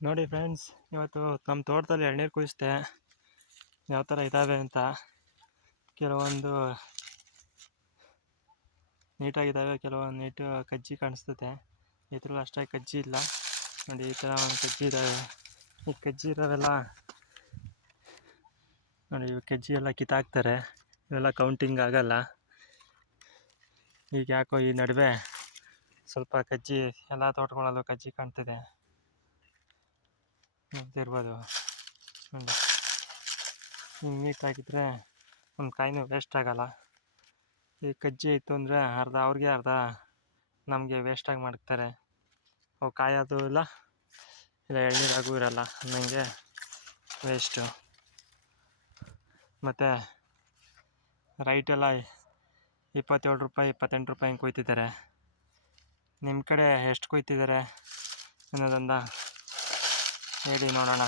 ನೋಡಿ ಫ್ರೆಂಡ್ಸ್, ಇವತ್ತು ನಮ್ಮ ತೋಟದಲ್ಲಿ ಎಳ್ನೀರು ಕುಯ್ಸ್ದೆ. ಯಾವ ಥರ ಇದ್ದಾವೆ ಅಂತ. ಕೆಲವೊಂದು ನೀಟಾಗಿದ್ದಾವೆ, ಕೆಲವೊಂದು ನೀಟು ಕಜ್ಜಿ ಕಾಣಿಸ್ತದೆ. ಇದ್ರಲ್ಲಿ ಅಷ್ಟಾಗಿ ಕಜ್ಜಿ ಇಲ್ಲ. ನೋಡಿ, ಈ ಥರ ಒಂದು ಕಜ್ಜಿ ಇದ್ದಾವೆ. ಈ ಕಜ್ಜಿ ಇರೋವೆಲ್ಲ ನೋಡಿ, ಇವು ಕಜ್ಜಿ ಎಲ್ಲ ಕಿತ್ತಾಕ್ತಾರೆ. ಇವೆಲ್ಲ ಕೌಂಟಿಂಗ್ ಆಗಲ್ಲ. ಈಗ ಯಾಕೋ ಈ ನಡುವೆ ಸ್ವಲ್ಪ ಕಜ್ಜಿ ಎಲ್ಲ ತೋಟಗಳಲ್ಲೂ ಕಜ್ಜಿ ಕಾಣ್ತಿದೆ. ನೋಡ್ತಿರ್ಬೋದು. ನೋಡಿ, ಹಿಂಗೆ ನೀಟಾಗಿದ್ದರೆ ಒಂದು ಕಾಯಿನೂ ವೇಸ್ಟ್ ಆಗಲ್ಲ. ಈ ಕಜ್ಜಿ ಇತ್ತು ಅಂದರೆ ಅರ್ಧ ಅವ್ರಿಗೆ, ಅರ್ಧ ನಮಗೆ ವೇಸ್ಟಾಗಿ ಮಾಡ್ತಾರೆ. ಅವು ಕಾಯೋದು ಇಲ್ಲ ಎಳ್ನೀರಾಗೂ ಇರಲ್ಲ, ನನಗೆ ವೇಸ್ಟು. ಮತ್ತು ರೈಟೆಲ್ಲ 27 ರೂಪಾಯಿ 28 ರೂಪಾಯಿ ಹಿಂಗೆ ಕೊಯ್ತಿದ್ದಾರೆ. ನಿಮ್ಮ ಕಡೆ ಎಷ್ಟು ಕೊಯ್ತಿದ್ದಾರೆ ಅನ್ನೋದನ್ನು ಹೇಳಿ ನೋಡೋಣ.